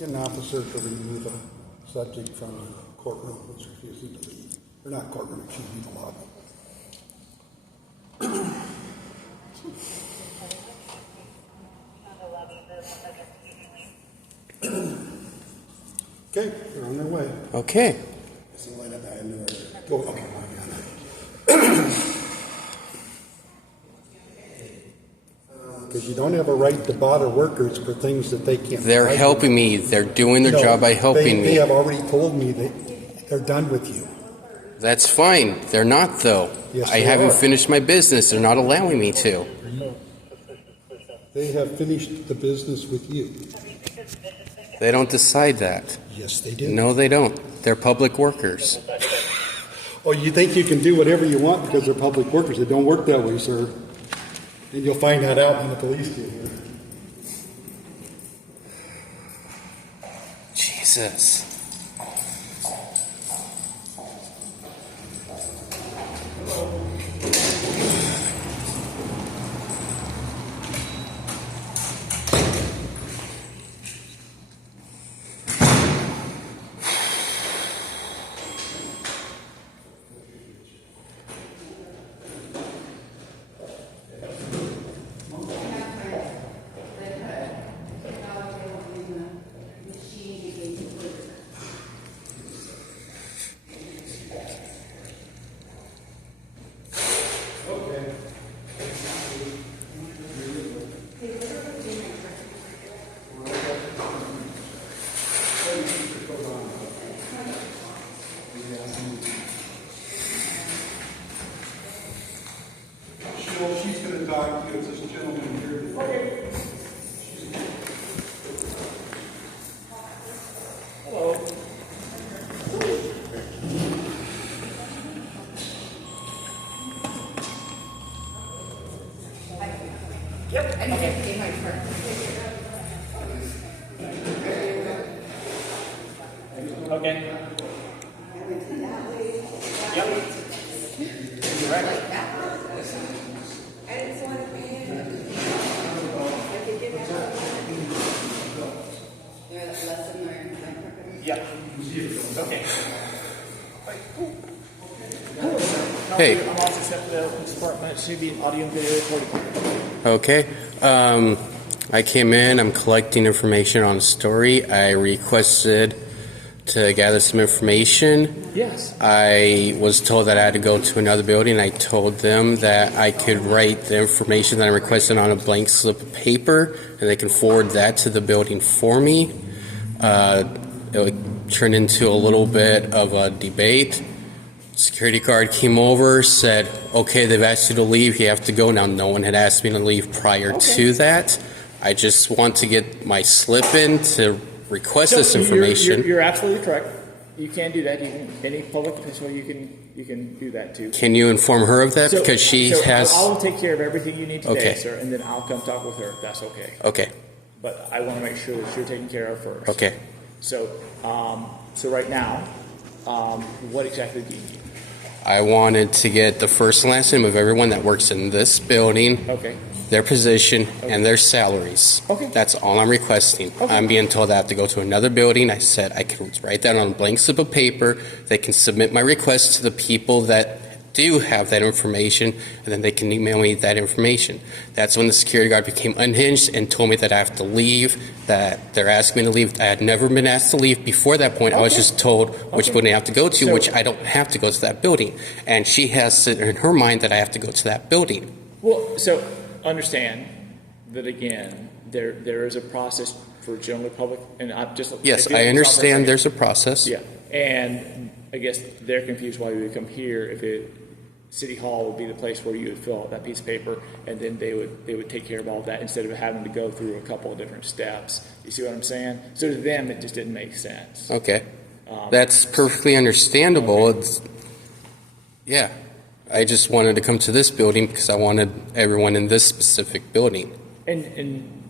Get an officer to remove a subject from the courtroom who's refusing to leave. Or not courtroom, excuse me, the lobby. Okay, they're on their way. Okay. Go, okay, I got it. Because you don't have a right to bother workers for things that they can't. They're helping me. They're doing their job by helping me. They have already told me that they're done with you. That's fine. They're not, though. Yes, I haven't finished my business. They're not allowing me to. They have finished the business with you. They don't decide that. Yes, they do. No, they don't. They're public workers. Oh, you think you can do whatever you want because they're public workers? It don't work that way, sir. And you'll find that out when the police get here. Jesus. She's going to talk to you. It's this gentleman here. Okay. Hello. Yep. I need to get my turn. Okay. Yep. Right. Yeah. Okay. Hey. I'm also set for the police department. It should be an audio and video recording. Okay. I came in. I'm collecting information on a story. I requested to gather some information. Yes. I was told that I had to go to another building. I told them that I could write the information that I requested on a blank slip of paper, and they can forward that to the building for me. It would turn into a little bit of a debate. Security guard came over, said, okay, they've asked you to leave. You have to go. Now, no one had asked me to leave prior to that. I just want to get my slip in to request this information. You're absolutely correct. You can do that. You can, any public official, you can do that too. Can you inform her of that? Because she has... I'll take care of everything you need today, Okay. sir, and then I'll come talk with her if that's okay. Okay. But I want to make sure that you're taken care of first. Okay. So, so right now, what exactly do you need? I wanted to get the first and last name of everyone that works in this building, Okay. their position, and their salaries. Okay. That's all I'm requesting. Okay. I'm being told I have to go to another building. I said I can write that on a blank slip of paper. They can submit my request to the people that do have that information, and then they can email me that information. That's when the security guard became unhinged and told me that I have to leave, that they're asking me to leave. I had never been asked to leave before that point. I was just told which building I have to go to, which I don't have to go to that building. And she has it in her mind that I have to go to that building. Well, so understand that again, there is a process for general public, and I'm just Yes, I understand there's a process. Yeah, and I guess they're confused why we would come here if City Hall would be the place where you would fill out that piece of paper, and then they would take care of all of that instead of having to go through a couple of different steps. You see what I'm saying? So to them, it just didn't make sense. Okay. That's perfectly understandable. Okay. It's, yeah. I just wanted to come to this building because I wanted everyone in this specific building. And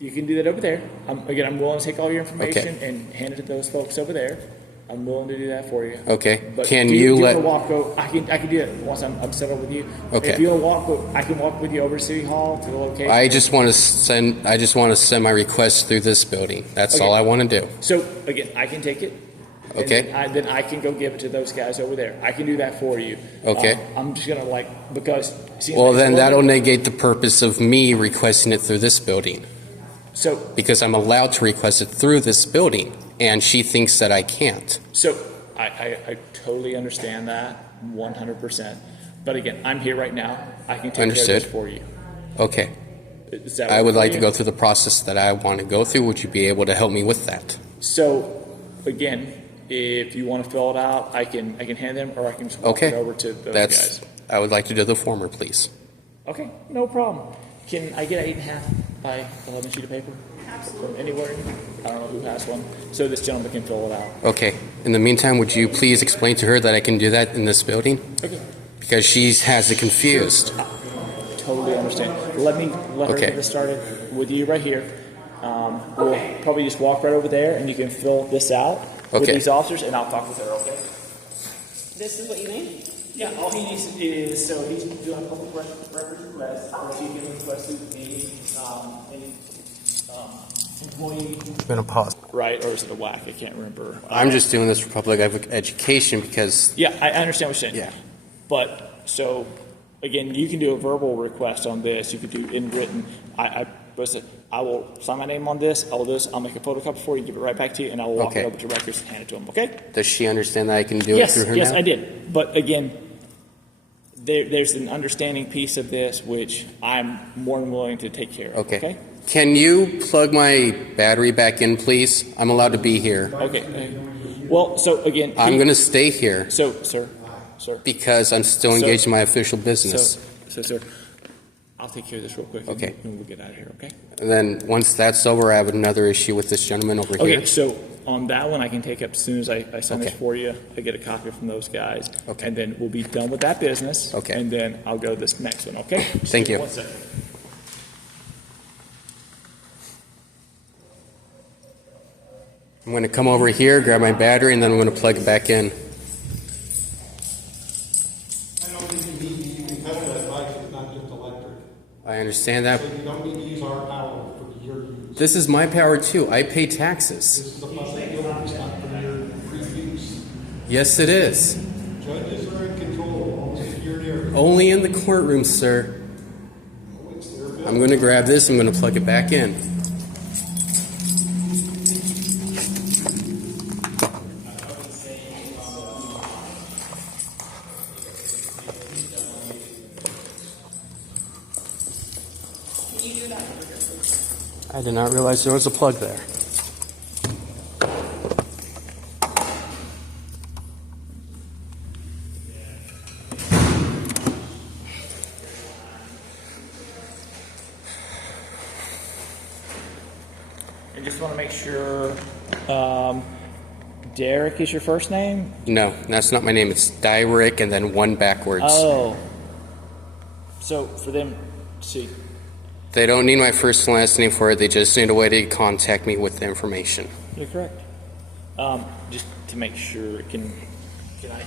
you can do that over there. I'm willing to take all your information and hand it to those folks over there. I'm willing to do that for you. Okay. But Can do you do let? the walk go? I can do it once I'm settled with you. Okay. If you want to walk, I can walk with you over to City Hall to the location. I just want to send my request through this building. That's Okay. all I want to do. So again, I can take it. and Okay. Then I can go give it to those guys over there. I can do that for you. Okay. I'm just gonna because. it seems Well, like then it's that'll loaded. negate the purpose of me requesting it through this building, So because I'm allowed to request it through this building, and she thinks that I can't. I totally understand that 100%. But again, I'm here right now. I can take care of Understood. this for you. Okay. Is that I work would for like you? to go through the process that I want to go through. Would you be able to help me with that? So again, if you want to fill it out, I can hand them, or I can just walk Okay. it over to those That's. guys. I would like to do the former, please. Okay, no problem. Can I get an 8.5 by 11 sheet of paper? From anywhere? I don't know who has one. So this gentleman can fill it out. Okay. In the meantime, would you please explain to her that I can do that in this building? Okay. Because she has it confused. Totally understand. Let her Okay. get this started with you right here. We'll probably just walk right over there, and you can fill this out with Okay. these officers, and I'll talk with her. Okay? This is what you need? Yeah. All he needs is so he's doing a public records request, or if he can request any employee. Been a pause. Right, or is it a whack? I can't remember. I'm just doing this for public education because. Yeah, I understand what you're saying. Yeah. But so again, you can do a verbal request on this. You could do in written. I will sign my name on this. I will do this. I'll make a photocopy for you, give it right back to you, and I will walk Okay. it over to records and hand it to them. Okay? Does she understand that I can do Yes, it through her yes, now? I did. But again, there's an understanding piece of this which I'm more than willing to take care of. Okay. Can you plug my battery back in, please? I'm allowed to be here. Okay. Well, so again, I'm going to stay here So, sir, because I'm still engaged in my official business. sir, I'll take care of this real quick. Okay. And we'll get out of here. Okay. And then once that's over, I have another issue with this gentleman over Okay, here. so on that one, I can take up as soon as I sign this Okay. for you. I get a copy from those guys. Okay. And then we'll be done with that business. Okay. And then I'll go to this next one, okay? Thank you. 1 second. I'm going to come over here, grab my battery, and then I'm going to plug it back in. I don't think you can cut that light, it's not just electric. I understand that. So you don't need to use our power for your use. This is my power too. I pay taxes. This is a public building, it's not for your free use. Yes, it is. Judges are in control of the secured area. Only in the courtroom, sir. It's their building. I'm going to grab this. I'm going to plug it back in. I did not realize there was a plug there. I just want to make sure, Derek is your first name? No, that's not my name. It's Dyrick and then one backwards. Oh. So for them, see, They don't need my first and last name for it. They just need a way to contact me with the information. you're correct. Just to make sure, can I, let me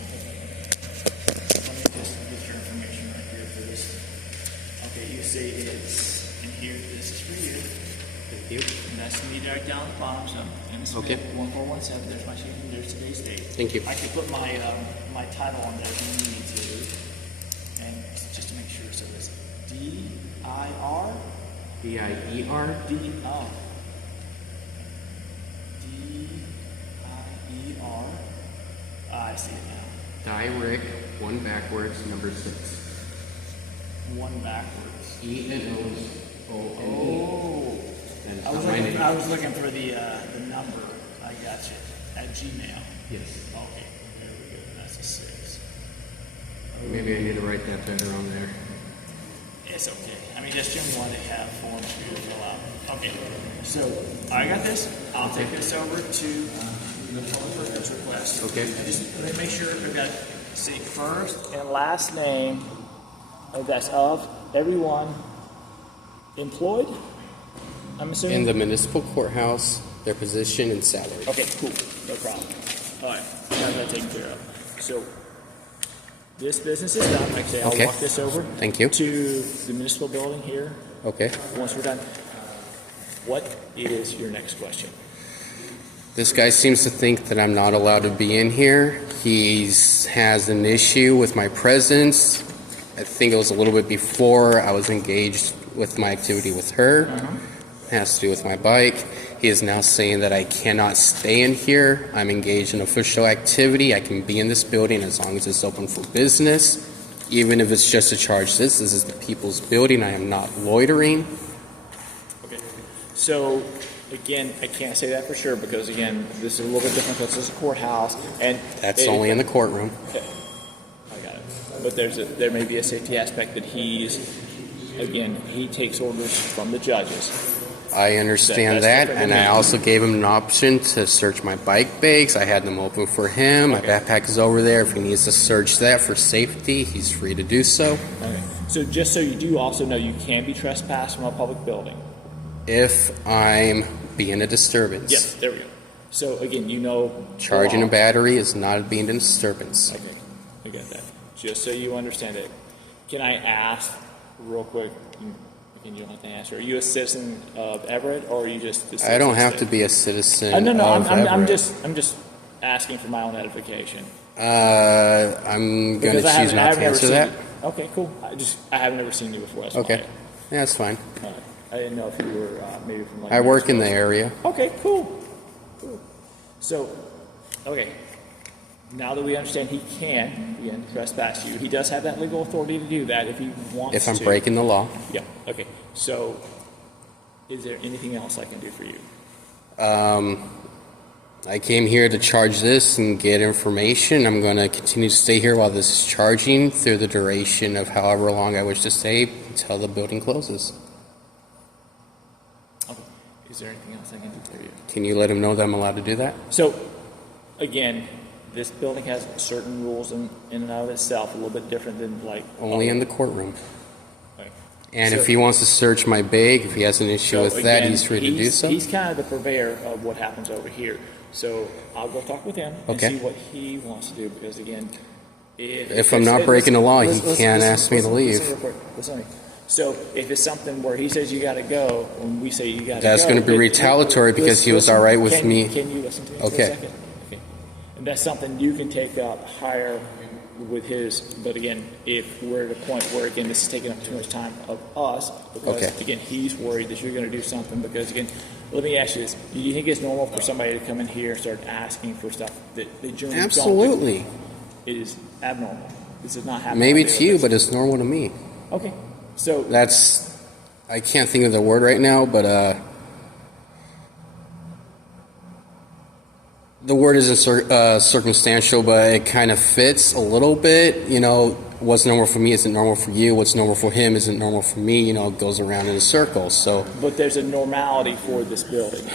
just get your information right here for this. Okay, you say it's in here, this is for you. Thank you. And that's me right down at the bottom, so, and it's Okay. 1417, there's my signature, there's today's date. Thank you. I can put my, my title on there if you need me to, and just to make sure, so it's D-I-R? B-I-E-R? D-I-E-R. I see it now. Dyrick, one backwards, number 6. One backwards. E-N-O-O-N-E. Oh. And I was my looking, name. I was looking for the number. I got you. At Gmail. Yes. Okay. There we go. That's a 6. Maybe I need to write that better on there. It's okay. I mean, just generally want to have forms for you to fill out. Okay. So I got this. I'll take this over to the public records request. Okay. And just let me make sure we've got say first and last name. That's of everyone employed. I'm assuming. In the municipal courthouse, their position and salary. Okay, cool. No problem. All right, got that taken care of. So this business is done. Like I say, I'll Okay. walk this over. Thank you. To the municipal building here. Okay. Once we're done, what is your next question? This guy seems to think that I'm not allowed to be in here. He has an issue with my presence. I think it was a little bit before I was engaged with my activity with her. It has to do with my bike. He is now saying that I cannot stay in here. I'm engaged in official activity. I can be in this building as long as it's open for business, even if it's just to charge this. This is the people's building. I am not loitering. Okay. So, again, I can't say that for sure because, again, this is a little bit different because it's a courthouse. And That's only in the courtroom. I got it. But there may be a safety aspect that he takes orders from the judges. I understand That's that, different and than I me. also gave him an option to search my bike bags. I had them open for him. My Okay. backpack is over there. If he needs to search that for safety, he's free to do so. Okay. So just so you do also know, you can be trespassed from a public building. If I'm being a disturbance. Yes, there we go. So again, you know. the Charging a law. battery is not being a disturbance. Okay, I get that. Just so you understand it. Can I ask real quick? Again, you don't have to answer. Are you a citizen of Everett, or are you just? A citizen I don't have of to state? be a citizen No. of I'm Everett. just asking for my own edification. I'm going to Because choose not to never answer seen that. you. Okay, cool. I haven't ever seen you before. That's Okay. why. Yeah, that's fine. I didn't know if you were maybe from like. I work in the Municipal. area. Okay, cool. So, okay. Now that we understand he can, again, trespass you, he does have that legal authority to do that if he wants to. If I'm breaking the law. Yeah, okay. So, is there anything else I can do for you? I came here to charge this and get information. I'm going to continue to stay here while this is charging through the duration of however long I wish to stay until the building closes. Okay. Is there anything else I can do for you? Can you let him know that I'm allowed to do that? So, again, this building has certain rules in and of itself, a little bit different than like. Only in the courtroom. Okay. And So- if he wants to search my bag, if he has an issue So with that, again, he's free to do so. He's kind of the purveyor of what happens over here. So I'll go talk with him and Okay. see what he wants to do because again, If I'm not breaking the law, he can't ask me to leave. Listen real quick. Listen to me. So if it's something where he says you got to go, when we say you got to go, That's gonna be retaliatory because he was all right with me. Can you listen to me for Okay. a second? Okay. And that's something you can take up higher with his. But again, if we're at a point where again this is taking up too much time of us, because Okay. again he's worried that you're going to do something. Because again, let me ask you this: do you think it's normal for somebody to come in here and start asking for stuff that they generally don't do? Absolutely. It is abnormal. This is not happening. Maybe on a to daily you, basis. but it's normal to me. Okay. So That's, I can't think of the word right now, but the word isn't circumstantial, but it kind of fits a little bit. You know, what's normal for me isn't normal for you. What's normal for him isn't normal for me. You know, it goes around in a circle. So but there's a normality for this building.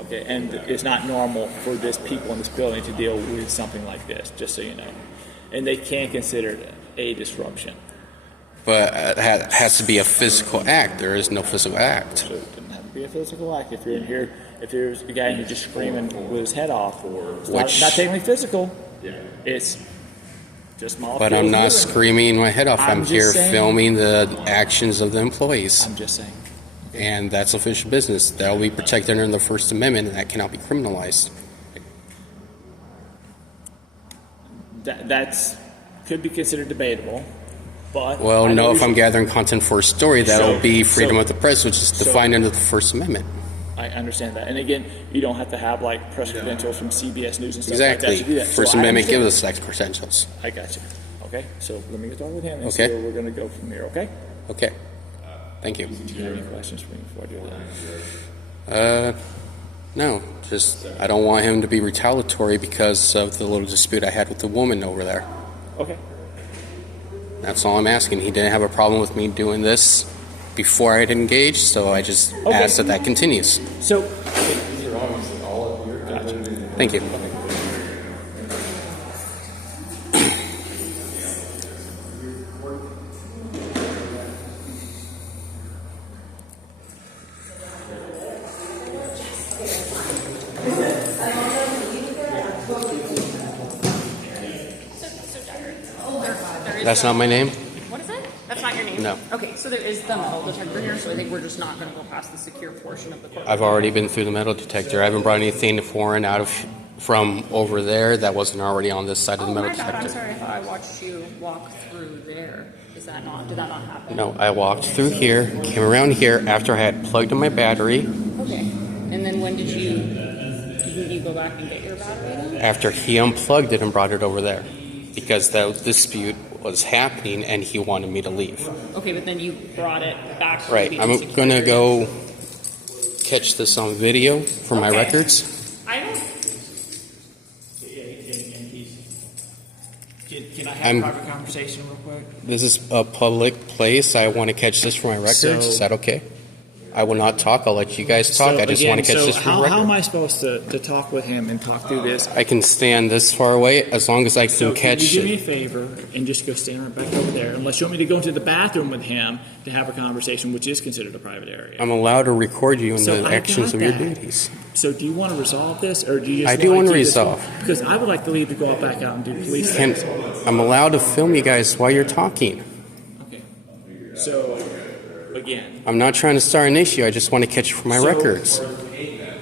Okay, and it's not normal for this people in this building to deal with something like this, just so you know. And they can consider it a disruption. but it has to be a physical act. There is no physical act. So it doesn't have to be a physical act. If you're in here, if there's a guy who's just screaming with his head off, it's not technically physical. It's just molecules. But I'm not moving. screaming my head off. I'm I'm just here saying. filming the actions of the employees. I'm just saying. And that's official business. That will be protected under the First Amendment, and that cannot be criminalized. That's could be considered debatable, but Well, I know no, if you're- I'm gathering content for a story, that'll So- be freedom so- of the press, which is so- defined under the First Amendment. I understand that, and again, you don't have to have like press credentials from CBS News and stuff Exactly. like that to do that. First So I Amendment understand. gives us that credentials. I got you. Okay, so let me get started with him and Okay. see where we're going to go from here. Okay. Okay. Thank you. Do you have any questions for me before I do that? No, just I don't want him to be retaliatory because of the little dispute I had with the woman over there. Okay. That's all I'm asking. He didn't have a problem with me doing this before I'd engaged, so I just Okay. ask that that continues. So, Thank you. is That's the- not my name. What is it? That's not your name? No. Okay, so there is the metal detector here, so I think we're just not gonna go past the secure portion of the courtroom. I've already been through the metal detector. I haven't brought anything foreign from over there that wasn't already on this side of the Oh metal my god, I'm detector. sorry, I thought I watched you walk through there. Did that not happen? No, I walked through here, came around here after I had plugged in my battery. Okay, and then when didn't you go back and get your battery then? After he unplugged it and brought it over there, because the dispute was happening and he wanted me to leave. Okay, but then you brought it back. to Right, the I'm secure gonna area. go catch this on video for my Okay. records. I don't. Can I have I'm- a private conversation real quick? This is a public place. I want to catch this for my records. Is that okay? I will not talk. I'll let you guys talk. I just want to catch this for my how am record. I supposed to talk with him and talk through this? I can stand this far away as long as I can So can catch you do me a it. favor and just go stand right back over there, unless you want me to go into the bathroom with him to have a conversation, which is considered a private area. I'm allowed to record you in So the I actions got of your that. duties. So do you want to resolve this, or do you just I do want wanna to this resolve. one? Because I would like to leave to go back out and do police Can, things. I'm allowed to film you guys while you're talking. Okay. So, again. I'm not trying to start an issue. I just want to catch it for my So- records.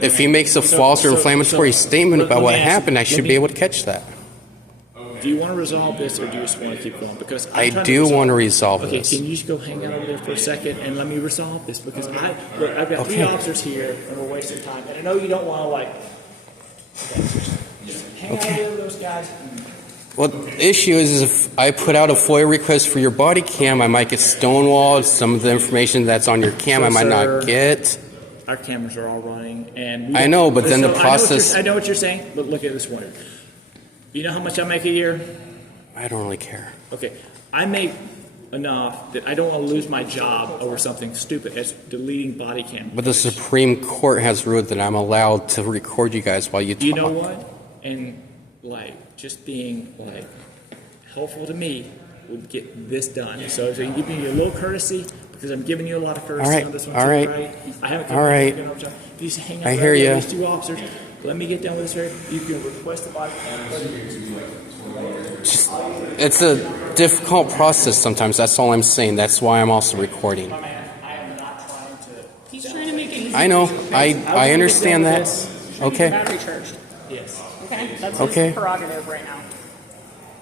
If he makes a false or inflammatory statement about let what me ask you- happened, I let should me- be able to catch that. Do you want to resolve this, or do you just want to keep going? Because I I'm trying do resolve- want to resolve Okay, this. can you just go hang out over there for a second and let me resolve this? Because I've got three Okay. officers here and we're wasting time. And I know you don't want to just hang out there with those guys. Well, the issue is if I put out a FOIA request for your body cam, I might get stonewalled. Some of the information that's on your cam So, I might sir, not get. Our cameras are all running, and we I don't- know, but then the I know what process- I know what you're saying, but look at this one. You know how much I make a year? I don't really care. Okay, I make enough that I don't want to lose my job over something stupid as deleting body cam. But the Supreme Court has ruled that I'm allowed to record you guys while you talk. You know what? And just being helpful to me would get this done. So if you can give me a little courtesy, because I'm giving you a lot of courtesy All right, on this one all too, right. I haven't All right. come over. You just hang out I right hear there ya. with these two officers. Let me get done with this here. You can request the body cam. It's a difficult process sometimes. That's all I'm saying. That's why I'm also recording. I am not trying to. He's trying to make it easy. I know. I understand that. Okay. Battery charged. Yes. Okay, that's Okay. his prerogative right now.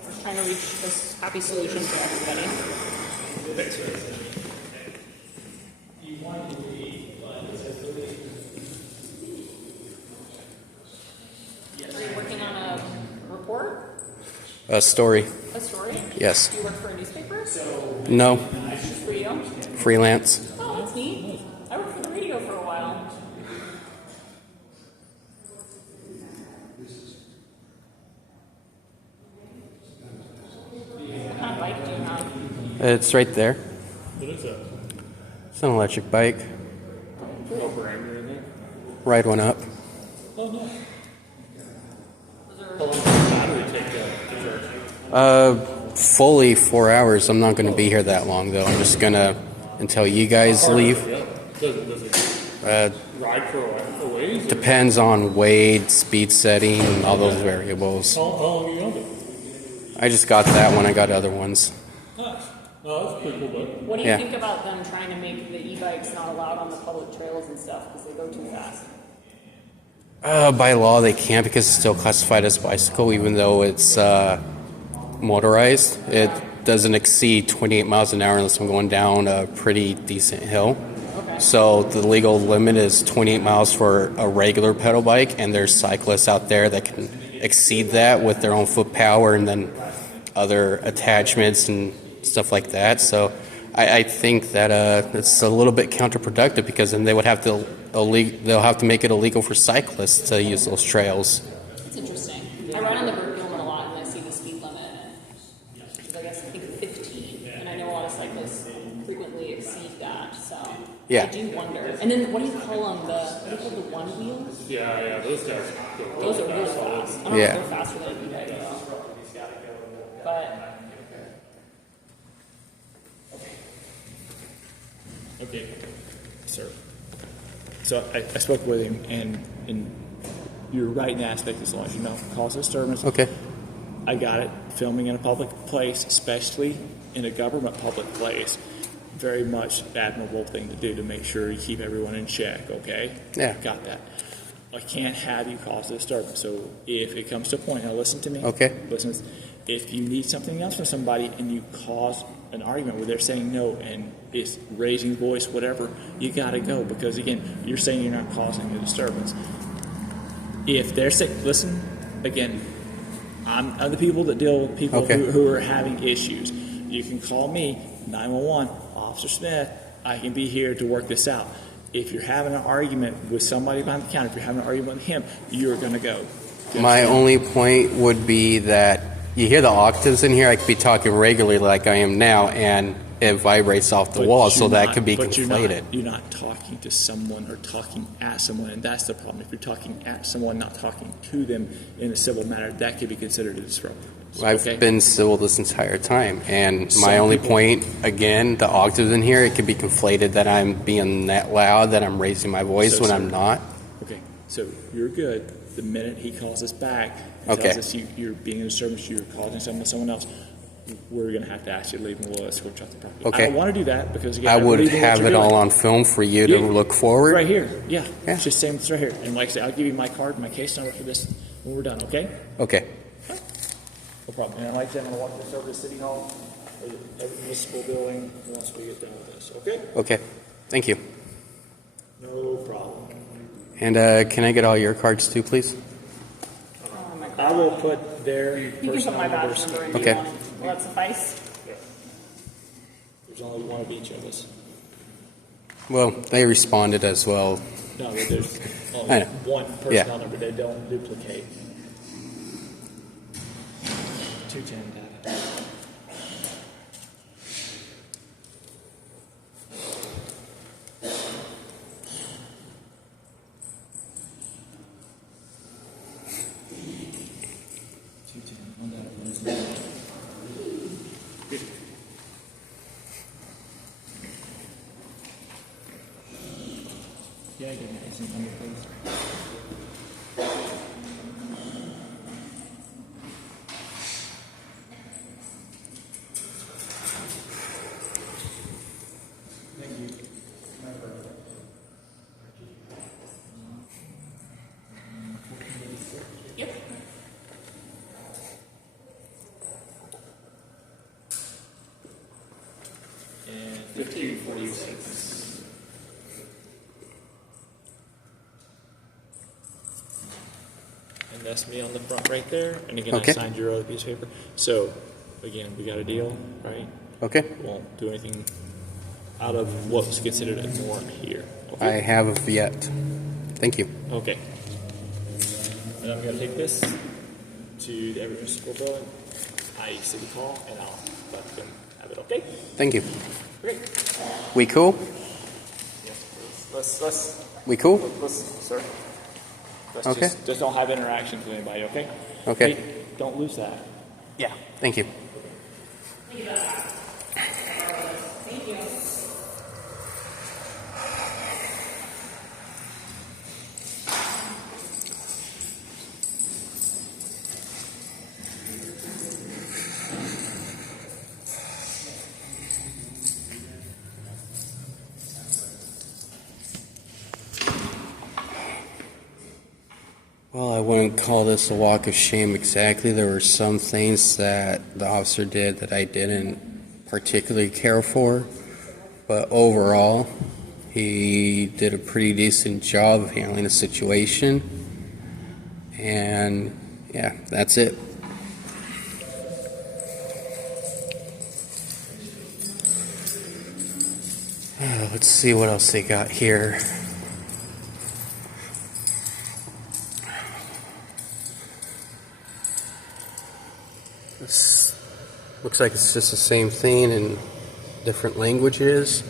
We're just trying to reach this happy solution for everybody. Are you working on a report, A story. a story? Yes. Do you work for a newspaper? No. Just for you? Freelance. Oh, that's neat. I worked for the radio for a while. What kind of bike do you have? It's right there. What is that? It's an electric bike. Ride one up. Fully 4 hours. I'm not going to be here that long, though. I'm just going to, until you guys leave. Ride for a ways? Depends on weight, speed setting, all those variables. How long you owned it? I just got that one. I got other ones. Nice. Oh, that's pretty cool, bud. What do you Yeah. think about them trying to make the e-bikes not allowed on the public trails and stuff because they go too fast? By law, they can't because it's still classified as bicycle, even though it's motorized. It doesn't exceed 28 miles an hour unless I'm going down a pretty decent hill. Okay. So the legal limit is 28 miles for a regular pedal bike, and there's cyclists out there that can exceed that with their own foot power and then other attachments and stuff like that. So I think that it's a little bit counterproductive because then they would have to they'll have to make it illegal for cyclists to use those trails. It's interesting. I ride on the Burgillman a lot and I see the speed limit, and it's, I guess, I think 15. And I know a lot of cyclists frequently exceed that, so Yeah. I do wonder. And then what do you call them? What do you call the one wheels? Yeah, those guys. Those are really fast. I don't know Yeah. if they're faster than an e-bike though. But Okay, sir. So I spoke with him, and you're right in the aspect as long as you know cause disturbance. Okay. I got it. Filming in a public place, especially in a government public place, very much admirable thing to do to make sure you keep everyone in check, okay? Yeah. Got that. I can't have you cause a disturbance. So if it comes to a point, now listen to me. Okay. Listen, if you need something else from somebody and you cause an argument where they're saying no and it's raising voice, whatever, you got to go because, again, you're saying you're not causing a disturbance. If they're saying, listen, again, I'm the people that deal with people who are having issues. You can call me, 911, Officer Smith. I can be here to work this out. If you're having an argument with somebody behind the counter, if you're having an argument with him, you're going to go. My only point would be that you hear the octaves in here. I could be talking regularly like I am now, and it vibrates off the wall, so that could be conflated. You're not talking to someone or talking at someone, and that's the problem. If you're talking at someone, not talking to them in a civil matter, that could be considered a disruptor. I've been civil this entire time, and my only point, again, the octaves in here, it could be conflated that I'm being that loud, that I'm raising my voice when I'm not. Okay, so you're good. The minute he calls us back and tells us you're being a disturbance, you're causing something with someone else, we're going to have to ask you to leave and we'll escort you off the property. Okay. I don't want to do that because, again, I would have it all on film for you to look forward. Right here, yeah. It's just same right here. And like I said, I'll give you my card, my case number for this when we're done, okay? Okay. No problem. And like I said, I'm going to walk this over to City Hall or the Everett Municipal building once we get done with this, okay? Okay. Thank you. No problem. And can I get all your cards too, please? I will put their You can put personal my badge numbers. number in. Okay. Will that suffice? There's only one of each of us. Well, they responded as well. No, there's I only know. one personnel number. They don't duplicate. 210 data. Yeah, give me his number, please. Thank you. Yep. And 1546. And that's me on the front right there. And again, Okay. I signed your other piece of paper. So, again, we got a deal, right? Okay. Won't do anything out of what's considered a norm here. I Okay. have yet. Thank you. Okay. And I'm going to take this to the Everett Municipal building, i.e. City Hall, and I'll let them have it, okay? Thank you. Great. We cool? Yes, please. Let's, We cool? sir. Let's Okay. just don't have interactions with anybody, okay? Okay. Hey, don't lose that. Yeah. Thank you. Thank you. Well, I wouldn't call this a walk of shame exactly. There were some things that the officer did that I didn't particularly care for, but overall, he did a pretty decent job of handling the situation. And yeah, that's it. Let's see what else they got here. This looks like it's just the same thing in different languages.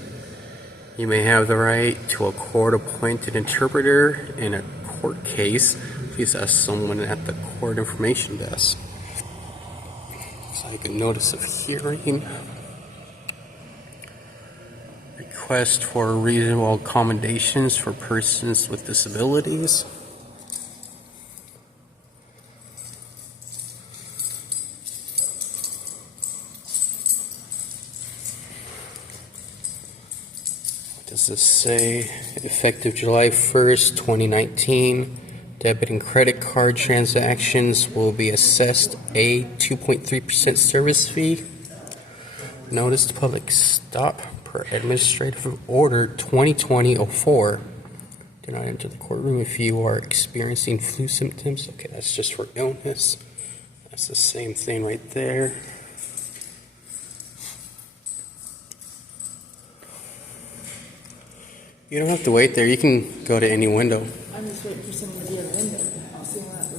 You may have the right to a court-appointed interpreter in a court case. Please ask someone at the court information desk. Looks like a notice of hearing. Request for reasonable accommodations for persons with disabilities. Does this say effective July 1st, 2019, debit and credit card transactions will be assessed a 2.3% service fee? Notice to public stop per administrative order 2020-04. Do not enter the courtroom if you are experiencing flu symptoms. Okay, that's just for illness. That's the same thing right there. You don't have to wait there. You can go to any window. I'm just waiting for someone to be in the window. I'll see them at the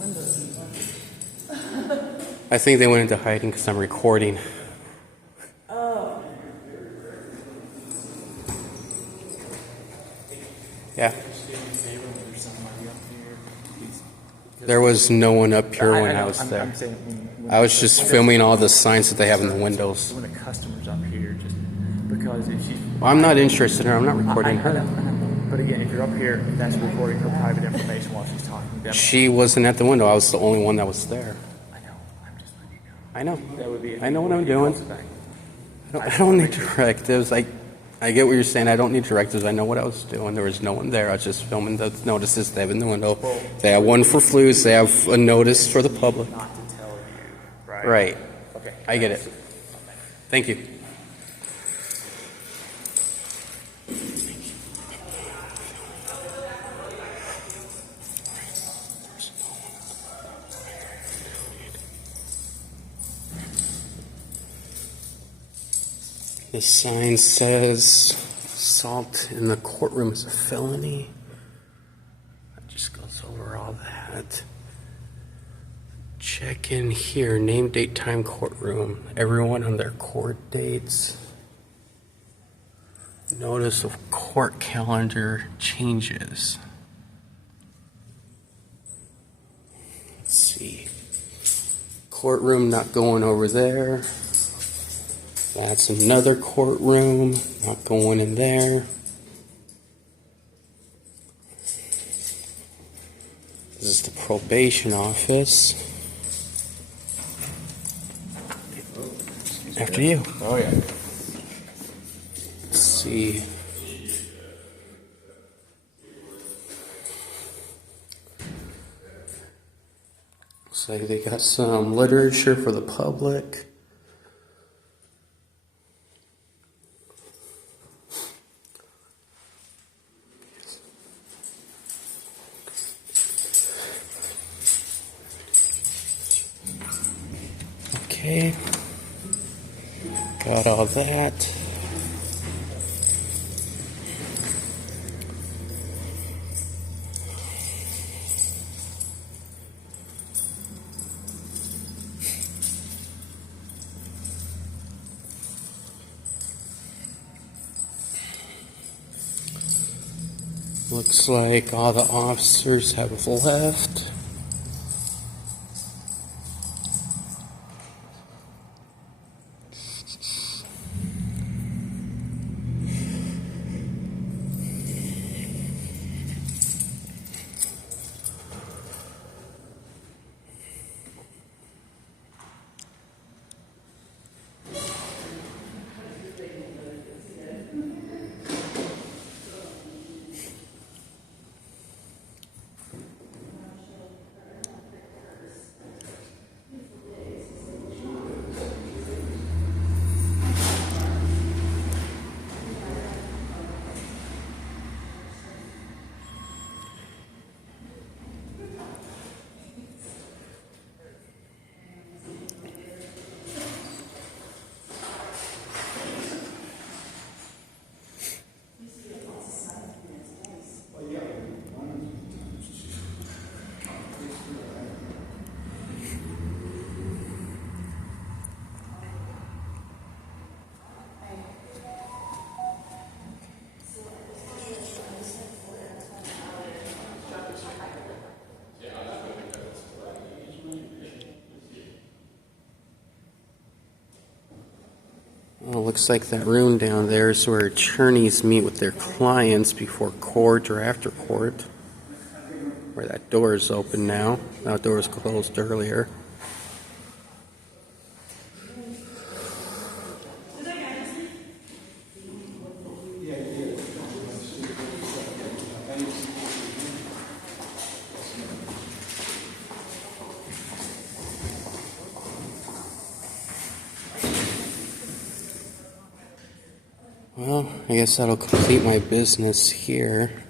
window. I think they went into hiding because I'm recording. Oh. Yeah. There was no one up here when I was there. I'm saying when I was just filming all the signs that they have in the windows. when a customer's up here, just because if she's. Well, I'm not interested in her. I'm not recording I know, her. I know. But again, if you're up here, that's recording her private information while she's talking to them. She wasn't at the window. I was the only one that was there. I know. I'm just letting you know. I know. That would be. I know what I'm doing. Back. I don't need directives. I get what you're saying. I don't need directives. I know what I was doing. There was no one there. I was just filming the notices they have in the window. They have one for flus. They have a notice for the public. Not to tell you, right? Right. Okay. I get it. Thank you. The sign says assault in the courtroom is a felony. That just goes over all that. Check in here, name, date, time, courtroom. Everyone on their court dates. Notice of court calendar changes. Let's see. Courtroom not going over there. That's another courtroom, not going in there. This is the probation office. After you. Oh yeah. Let's see. Looks like they got some literature for the public. Okay, got all that. Looks like all the officers have left. Well, looks like that room down there is where attorneys meet with their clients before court or after court. Where that door is open now. That door was closed earlier. Well, I guess that'll complete my business here.